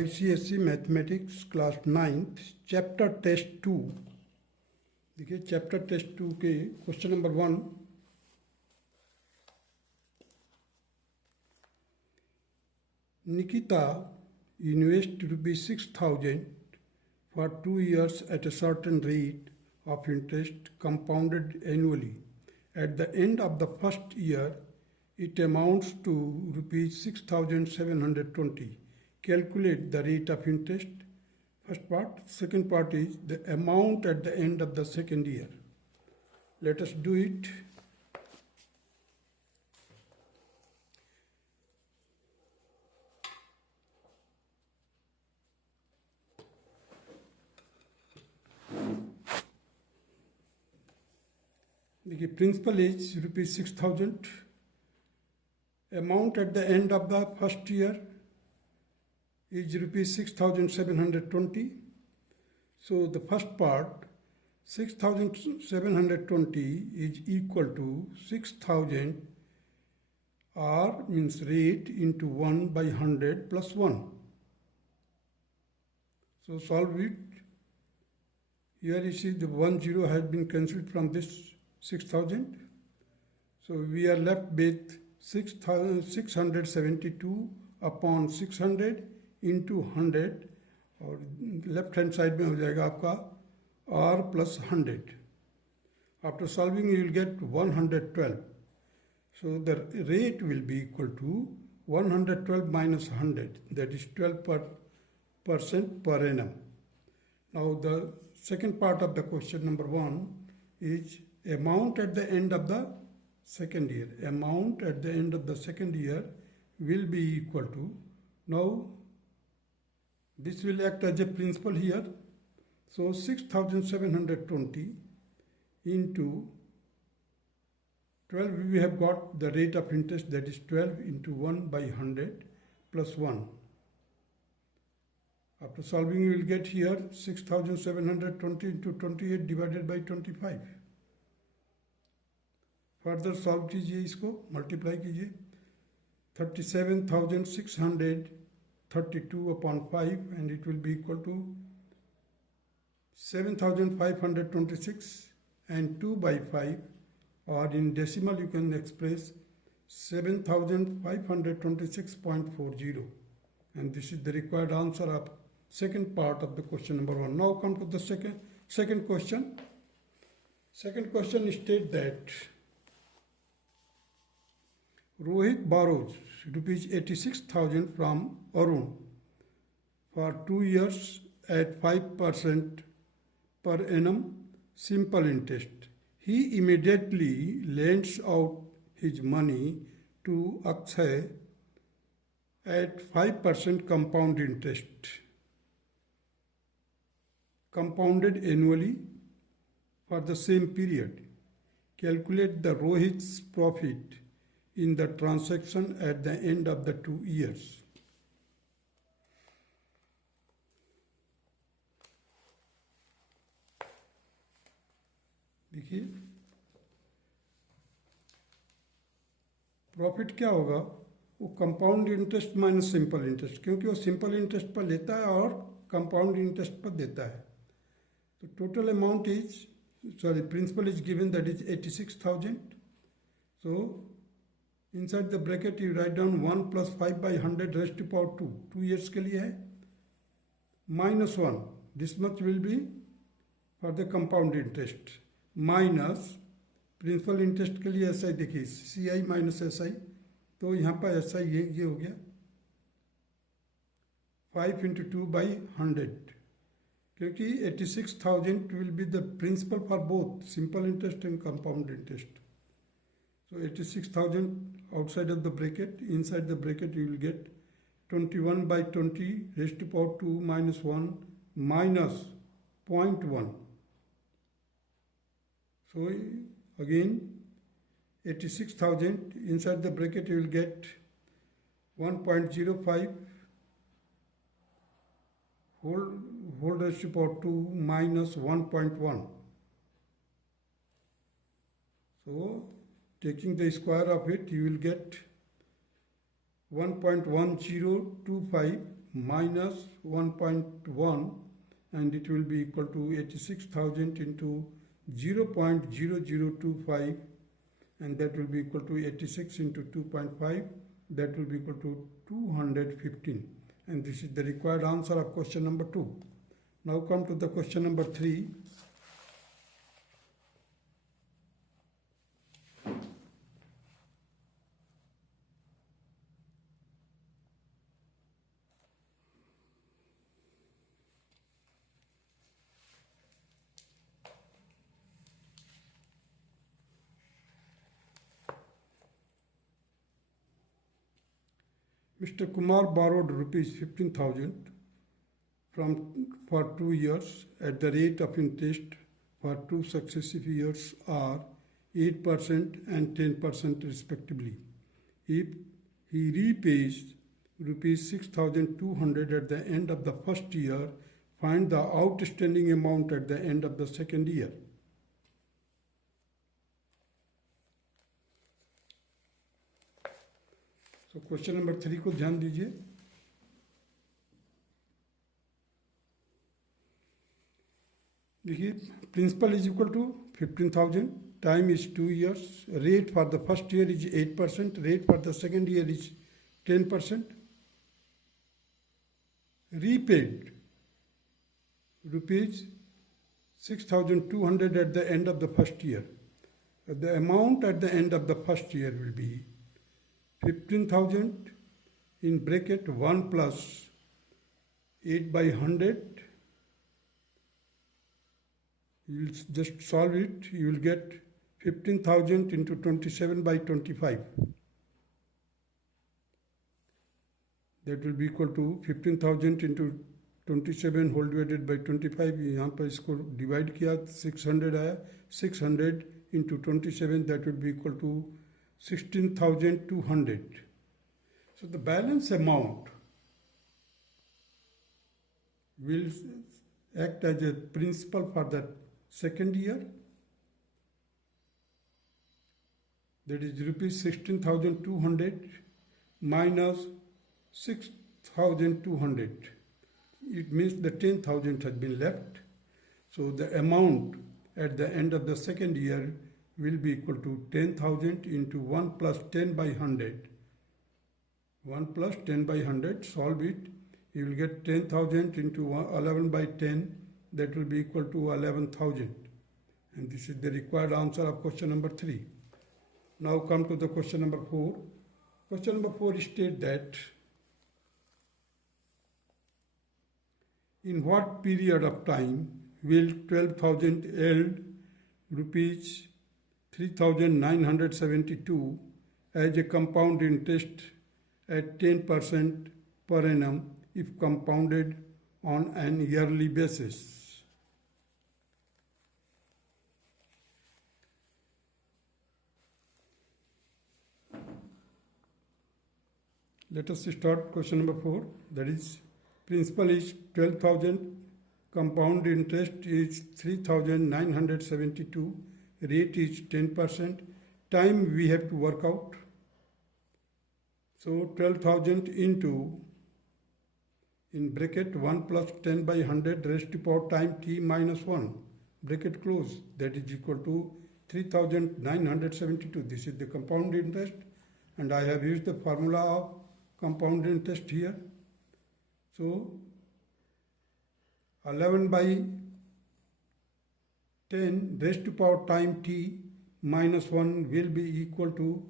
ICSE mathematics class 9th chapter test 2। देखिए chapter test 2 के question number 1। Nikita invested ₹6,000 for 2 years at a certain rate of interest compounded annually. At the end of the first year, it amounts to ₹6,720. Calculate the rate of interest. First part. Second part is the amount at the end of the second year. Let us do it. देखिए principal is ₹6,000. Amount at the end of the first year is ₹6,720. So the first part, 6,720 is equal to 6,000 R means rate into 1 by 100 plus 1. So solve it. Here you see the 1 0 has been cancelled from this 6,000. So we are left with 672 upon 600 into 100 और left hand side में हो जाएगा आपका R plus 100. After solving you will get 112. So the rate will be equal to 112 minus 100, that is 12% per annum. Now the second part of the question number 1 is amount at the end of the second year. Amount at the end of the second year will be equal to, now this will act as a principal here. So 6,720 into 12, we have got the rate of interest, that is 12 into 1 by 100 plus 1. After solving you will get here 6,720 into 28 divided by 25. Further solve कीजिए, इसको multiply कीजिए. 37,632 upon 5 and it will be equal to 7,526 and 2 by 5, or in decimal you can express 7,526.40, and this is the required answer of second part of the question number 1. Now come to the second question. Second question states that Rohit borrows ₹86,000 from Arun for 2 years at 5% per annum simple interest. He immediately lends out his money to Akshay at 5% compound interest, compounded annually for the same period. Calculate the Rohit's profit in the transaction at the end of the 2 years. देखिए profit क्या होगा, वो compound interest minus simple interest, क्योंकि वो simple interest पर लेता है और कंपाउंड इंटरेस्ट पर देता है. तो total amount is, principal is given, that is 86,000. So inside the bracket you write down 1 plus 5 by 100 raised to power 2. 2 years के लिए है. minus 1, this much will be for the compound interest, minus principal interest के लिए SI. देखिए CI minus SI, तो यहाँ पर SI ये हो गया 5 into 2 by 100, क्योंकि 86,000 will be the principal for both simple interest and compound interest. So 86,000 outside of the bracket, inside the bracket you will get 21 by 20 raised to power 2 minus 1 minus 0.1. So again 86,000, inside the bracket you will get 1.05 whole raised to power 2 minus 1.1. So taking the square of it, you will get 1.1025 minus 1.1, and it will be equal to 86,000 into 0.0025, and that will be equal to 86 into 2.5, that will be equal to 215. And this is the required answer of question number 2. Now come to the question number 3. Mr. Kumar borrowed rupees 15,000 for 2 years at the rate of interest for 2 successive years are 8% and 10% respectively. If he repays rupees 6,200 at the end of the first year, find the outstanding amount at the end of the second year. So question number 3 को ध्यान दीजिए. देखिए, principal is equal to 15,000, time is 2 years, rate for the first year is 8%, rate for the second year is 10%. Repaid rupees 6,200 at the end of the first year. The amount at the end of the first year will be 15,000 in bracket 1 plus 8 by 100. You will just solve it. You will get 15,000 into 27 by 25. That will be equal to 15,000 into 27 whole divided by 25. यहाँ पर इसको divide किया 600 आया. 600 into 27, that will be equal to 16,200. So the balance amount will act as a principal for the second year. That is rupees 16,200 minus 6,200. It means the 10,000 has been left. So the amount at the end of the second year will be equal to 10,000 into 1 plus 10 by 100. 1 plus 10 by 100, solve it. You will get 10,000 into 11 by 10, that will be equal to 11,000. And this is the required answer of question number 3. Now come to the question number 4. Question number 4 states that in what period of time will 12,000 yield rupees 3,972 as a compound interest at 10% per annum if compounded on an yearly basis? Let us start question number 4. That is, principal is 12,000, compound interest is 3,972, rate is 10%, time we have to work out. So 12,000 into, in bracket 1 plus 10 by 100 raised to power time t minus 1, bracket close, that is equal to 3,972. This is the compound interest, and I have used the formula of compound interest here. So 11 by 10 raised to power time t minus 1 will be equal to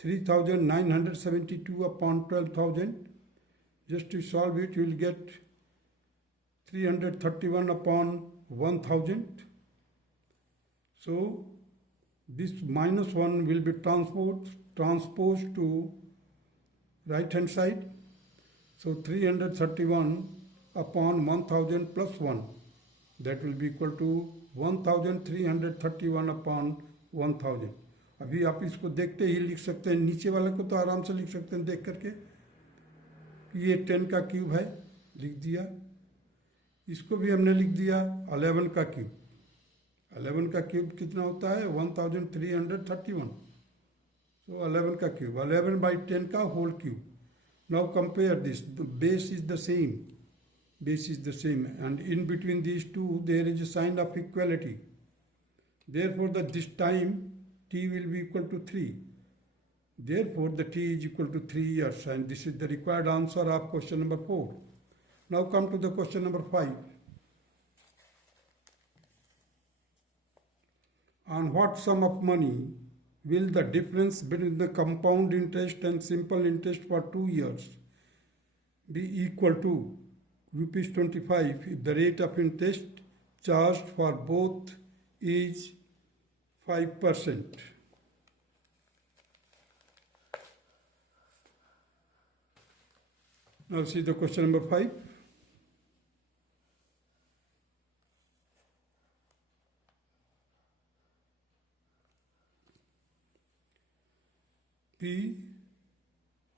3,972 upon 12,000. Just to solve it, you will get 331 upon 1,000. So this minus 1 will be transposed to right hand side. So 331 upon 1,000 plus 1, that will be equal to 1,331 upon 1,000. अभी आप इसको देखते ही लिख सकते हैं, नीचे वाले को तो आराम से लिख सकते हैं देख करके कि ये 10 का क्यूब है, लिख दिया. इसको भी हमने लिख दिया 11 का क्यूब. 11 का क्यूब कितना होता है? 1,331. सो 11 का क्यूब, 11 by 10 का whole cube. Now compare this. The base is the same. Base is the same, and in between these two there is a sign of equality. Therefore, this time t will be equal to 3. Therefore, the t is equal to 3 years, and this is the required answer of question number 4. Now come to the question number 5. On what sum of money will the difference between the compound interest and simple interest for 2 years be equal to rupees 25 if the rate of interest charged for both is 5%? Now see the question number 5. P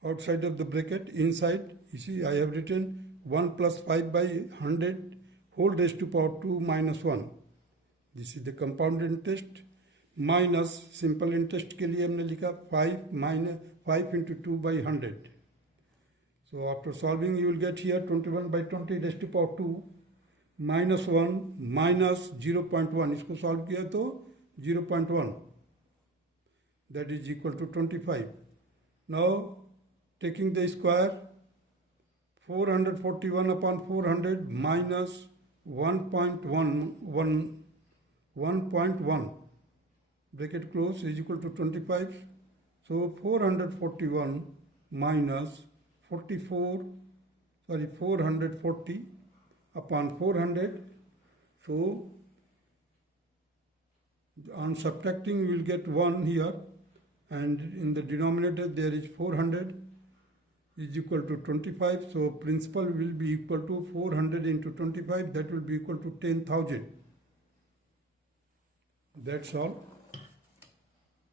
outside of the bracket, inside, you see I have written 1 plus 5 by 100 whole raised to power 2 minus 1. This is the compound interest minus simple interest के लिए हमने लिखा 5 into 2 by 100. So after solving you will get here 21 by 20 raised to power 2 minus 1 minus 0.1. इसको solve किया तो 0.1. That is equal to 25. Now taking the square, 441 upon 400 minus 1.1 bracket close is equal to 25. So 441 minus 440 upon 400. So on subtracting you will get 1 here, and in the denominator there is 400 is equal to 25. So principal will be equal to 400 into 25, that will be equal to 10,000. That's all.